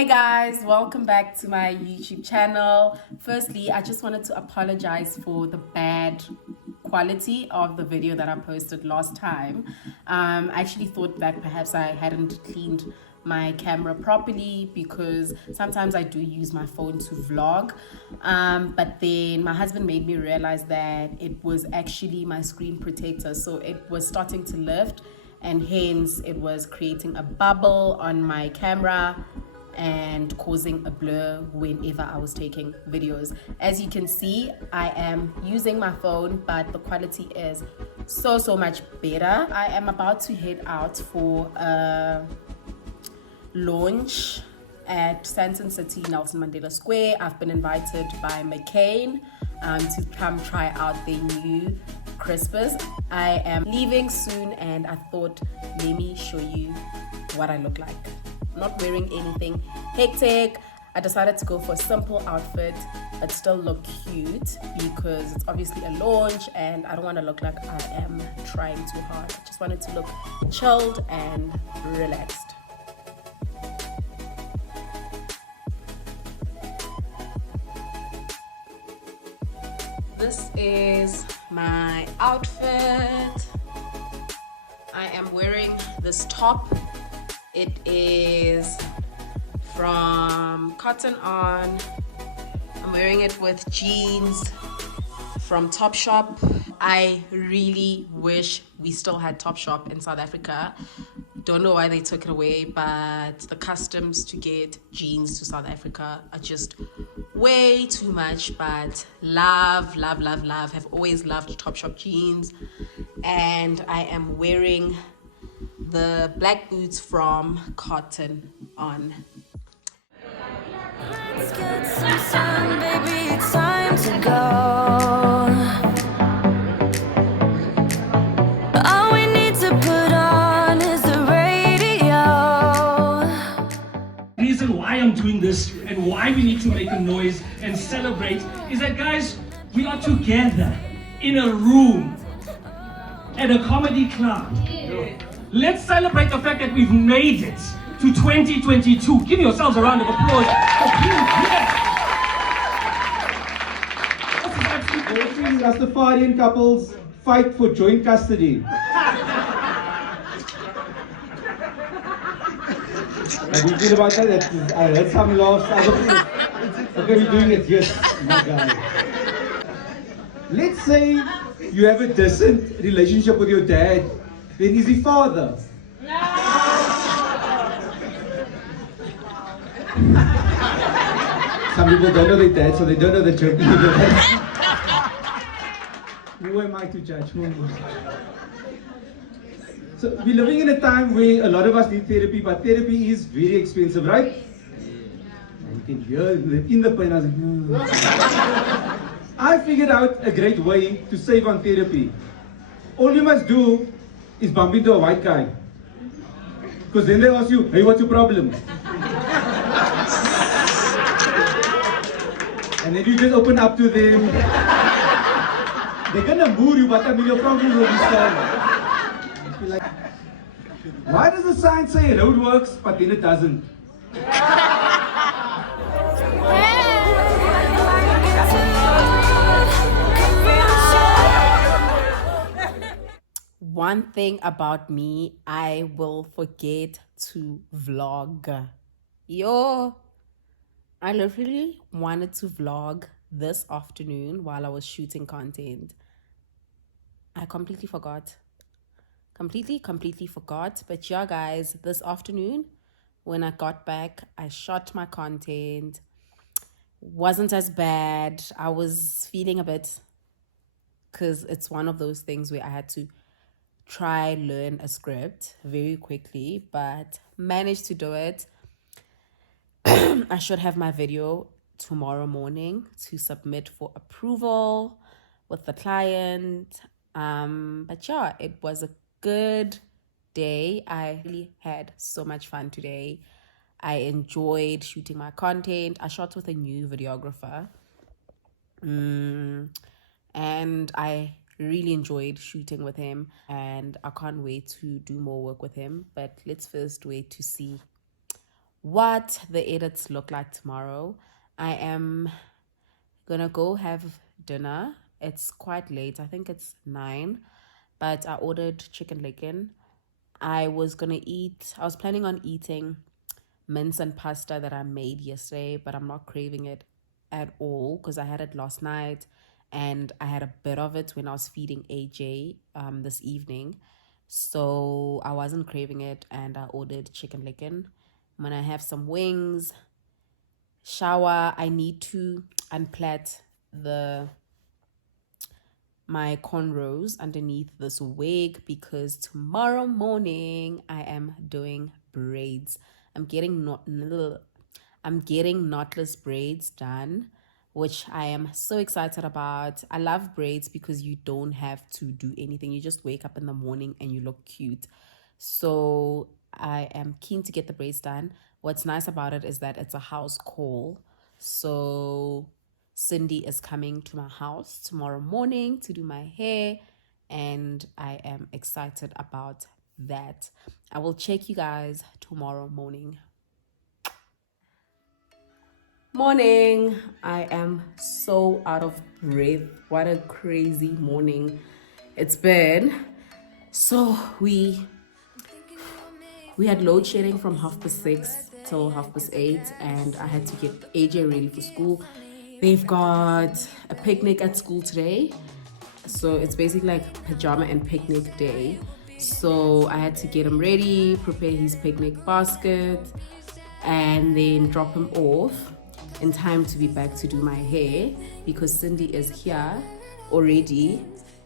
Hey guys, welcome back to my YouTube channel. Firstly, I just wanted to apologize for the bad quality of the video that I posted last time. I actually thought that perhaps I hadn't cleaned my camera properly because sometimes I do use my phone to vlog, but then my husband made me realize that it was actually my screen protector, so it was starting to lift and hence it was creating a bubble on my camera and causing a blur whenever I was taking videos. As you can see, I am using my phone, but the quality is so much better. I am about to head out for a launch at Sandton City, Nelson Mandela Square. I've been invited by McCain to come try out their new Couscous. I am leaving soon and I thought, let me show you what I look like. Not wearing anything hectic. I decided to go for a simple outfit but still look cute because it's obviously a launch and I don't want to look like I am trying too hard. I just wanted to look chilled and relaxed. This is my outfit. I am wearing this top. It is from Cotton On. I'm wearing it with jeans from Topshop. I really wish we still had Topshop in South Africa. Don't know why they took it away, but the customs to get jeans to South Africa are just way too much. But love, have always loved Topshop jeans. And I am wearing the black boots from Cotton On. Let's get some sun, baby, it's time to go. All we need to put on is the radio. The reason why I'm doing this and why we need to make a noise and celebrate is that, guys, we are together in a room at a comedy club. Let's celebrate the fact that we've made it to 2022. Give yourselves a round of applause for being here. Rastafarian couples fight for joint custody. How do you feel about that? I heard some laughs. Okay, we're doing it. Yes, my guy. Let's say you have a decent relationship with your dad. Then is he father? Some people don't know their dad, so they don't know the joke. Who am I to judge? Who am I? So we're living in a time where a lot of us need therapy, but therapy is very expensive, right? And you can hear in the pain. I was like, I figured out a great way to save on therapy. All you must do is bump into a white guy. Because then they ask you, hey, what's your problem? And then you just open up to them. They're gonna moor you, but I mean, your problem will be solved. Like, why does the sign say road works, but then it doesn't? One thing about me, I will forget to vlog. I literally wanted to vlog this afternoon while I was shooting content. I completely forgot. Completely forgot. But yeah, guys, this afternoon when I got back, I shot my content. Wasn't as bad. I was feeling a bit, because it's one of those things where I had to try learn a script very quickly, but managed to do it. I should have my video tomorrow morning to submit for approval with the client. But yeah, it was a good day. I really had so much fun today. I enjoyed shooting my content. I shot with a new videographer. And I really enjoyed shooting with him and I can't wait to do more work with him. But let's first wait to see what the edits look like tomorrow. I am gonna go have dinner. It's quite late. I think it's 9, but I ordered chicken licken. I was planning on eating mince and pasta that I made yesterday, but I'm not craving it at all because I had it last night and I had a bit of it when I was feeding AJ this evening. So I wasn't craving it and I ordered chicken licken. I'm gonna have some wings, shower. I need to unplait my cornrows underneath this wig because tomorrow morning I am doing braids. I'm getting knotless braids done, which I am so excited about. I love braids because you don't have to do anything. You just wake up in the morning and you look cute. So I am keen to get the braids done. What's nice about it is that it's a house call. So Cindy is coming to my house tomorrow morning to do my hair, and I am excited about that. I will check you guys tomorrow morning. Morning. I am so out of breath. What a crazy morning it's been. So we had load shedding from 6:30 till 8:30, and I had to get AJ ready for school. They've got a picnic at school today, so it's basically like pajama and picnic day. So I had to get him ready, prepare his picnic basket, and then drop him off in time to be back to do my hair because Cindy is here already.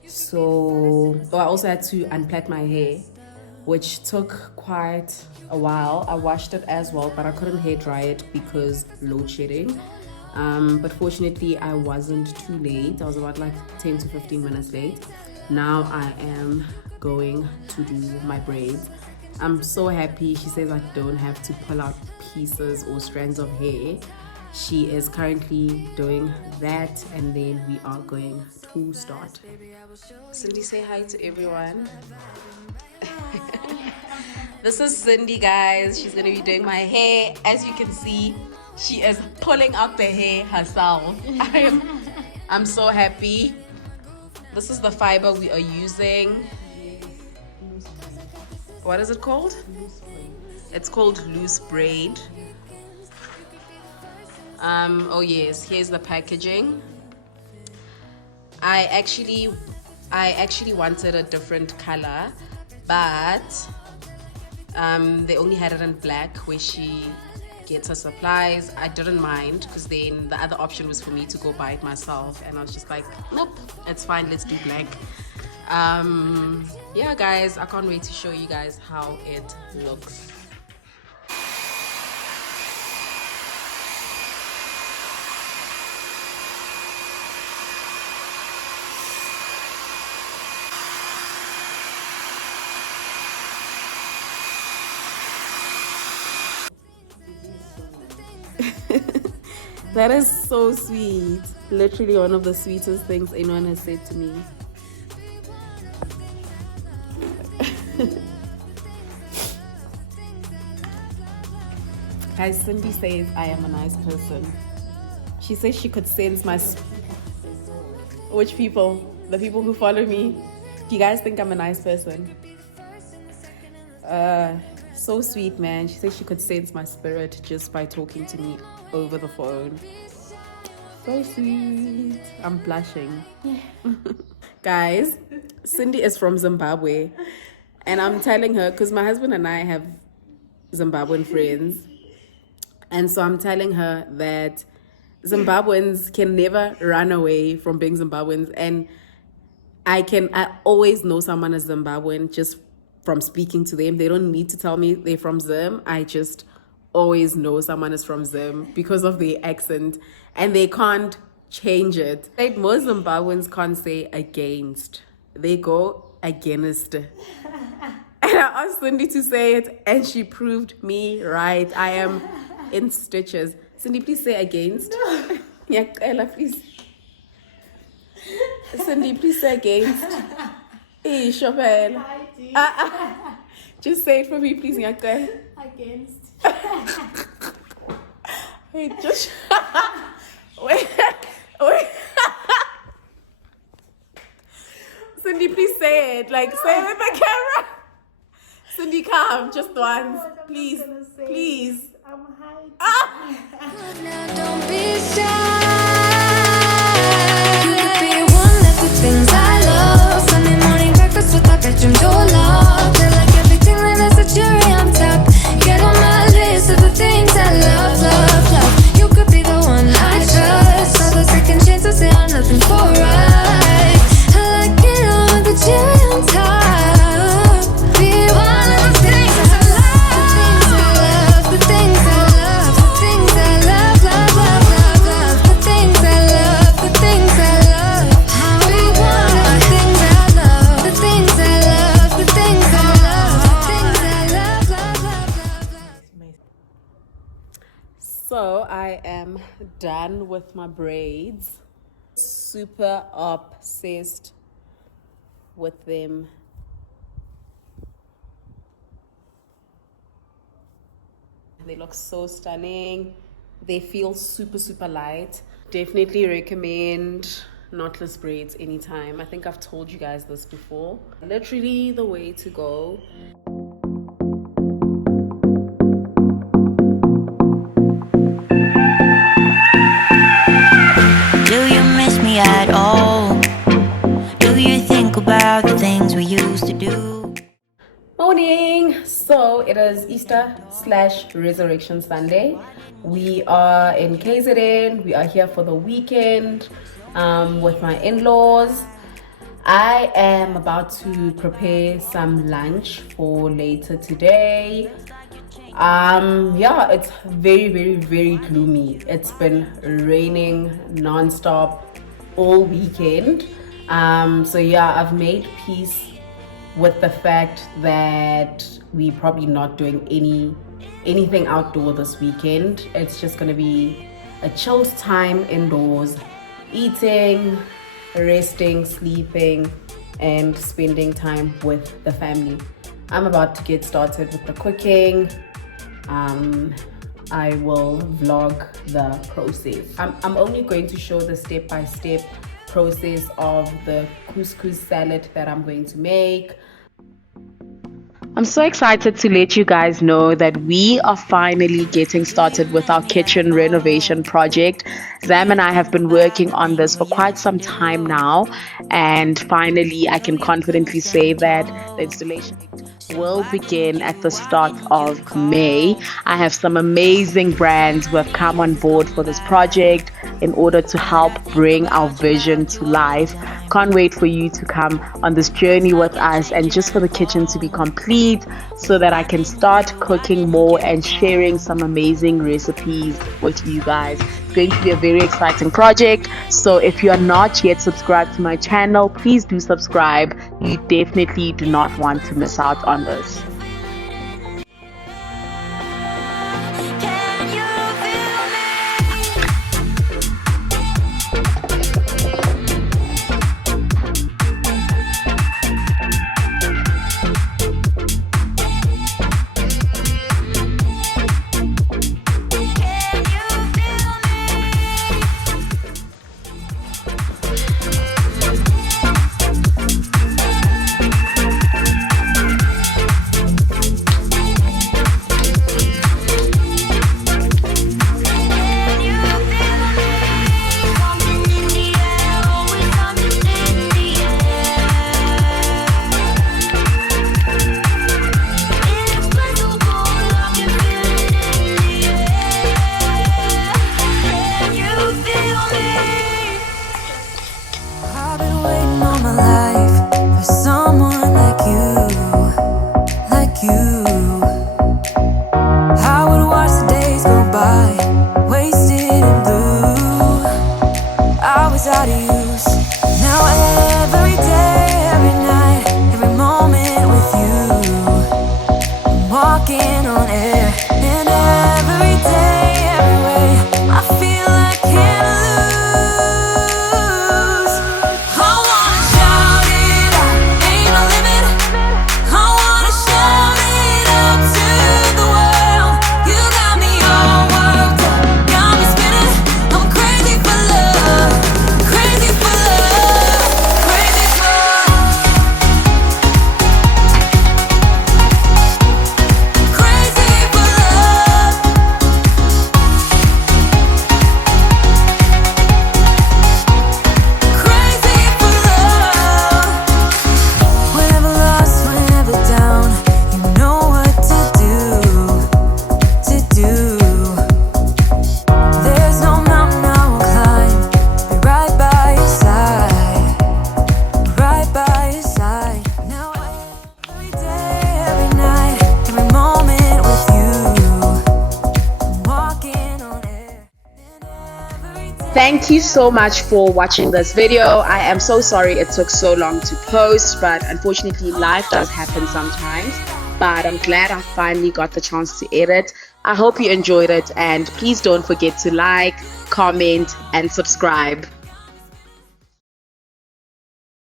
So I also had to unplait my hair, which took quite a while. I washed it as well, but I couldn't hair dry it because load shedding. But fortunately I wasn't too late. I was about like 10 to 15 minutes late. Now I am going to do my braids. I'm so happy. She says I don't have to pull out pieces or strands of hair. She is currently doing that, and then we are going to start. Cindy, say hi to everyone. This is Cindy, guys. She's gonna be doing my hair. As you can see, she is pulling out the hair herself. I'm so happy. This is the fiber we are using. What is it called? It's called loose braid. Oh yes, here's the packaging. I actually wanted a different color, but they only had it in black where she gets her supplies. I didn't mind because then the other option was for me to go buy it myself, and I was just like, nope, it's fine, let's do black. Yeah guys, I can't wait to show you guys how it looks. That is so sweet. Literally one of the sweetest things anyone has said to me. Guys, Cindy says I am a nice person. She says she could sense my... Which people? The people who follow me? Do you guys think I'm a nice person? So sweet, man. She says she could sense my spirit just by talking to me over the phone. So sweet. I'm blushing. Guys, Cindy is from Zimbabwe, and I'm telling her because my husband and I have Zimbabwean friends, and so I'm telling her that Zimbabweans can never run away from being Zimbabweans, and I always know someone is Zimbabwean just from speaking to them. They don't need to tell me they're from Zim. I just always know someone is from Zim because of their accent, and they can't change it. Like most Zimbabweans can't say against. They go against. And I asked Cindy to say it, and she proved me right. I am in stitches. Cindy, please say against. Yeah, Ella, please. Cindy, please say against. Hey, Chopin. Just say it for me, please, Nyaka. Against. Wait, just wait, wait. Cindy, please say it. Like, say it with the camera. Cindy, come, just once, please, please. I'm hiding. Ah! Now don't be shy. You could be one of the things I love. Sunday morning breakfast with our bedroom door locked. I like everything that has a cherry on top. Get on my list of the things I love, love, love. You could be the one I trust. All the second chances, they are nothing for right. I like it all with the cherry on top. Be one of the things I love. The things I love. The things I love. The things I love, love, love, love, love. The things I love. The things I love. Be one of the things I love. The things I love. The things I love. The things I love, love, love, love, love. So I am done with my braids. Super obsessed with them. They look so stunning. They feel super, super light. Definitely recommend knotless braids anytime. I think I've told you guys this before. Literally the way to go. Do you miss me at all? Do you think about the things we used to do? Morning. So it is Easter / Resurrection Sunday. We are in KZN. We are here for the weekend with my in-laws. I am about to prepare some lunch for later today. Yeah, it's very, very, very gloomy. It's been raining non-stop all weekend. So yeah, I've made peace with the fact that we're probably not doing anything outdoor this weekend. It's just gonna be a chill time indoors, eating, resting, sleeping, and spending time with the family. I'm about to get started with the cooking. I will vlog the process. I'm only going to show the step-by-step process of the couscous salad that I'm going to make. I'm so excited to let you guys know that we are finally getting started with our kitchen renovation project. Zam and I have been working on this for quite some time now, and finally I can confidently say that the installation will begin at the start of May. I have some amazing brands who have come on board for this project in order to help bring our vision to life. Can't wait for you to come on this journey with us and just for the kitchen to be complete so that I can start cooking more and sharing some amazing recipes with you guys. It's going to be a very exciting project. So if you are not yet subscribed to my channel, please do subscribe. You definitely do not want to miss out on this. Can you feel me? Thank you so much for watching this video. I am so sorry it took so long to post, but unfortunately life does happen sometimes. But I'm glad I finally got the chance to edit. I hope you enjoyed it, and please don't forget to like, comment, and subscribe.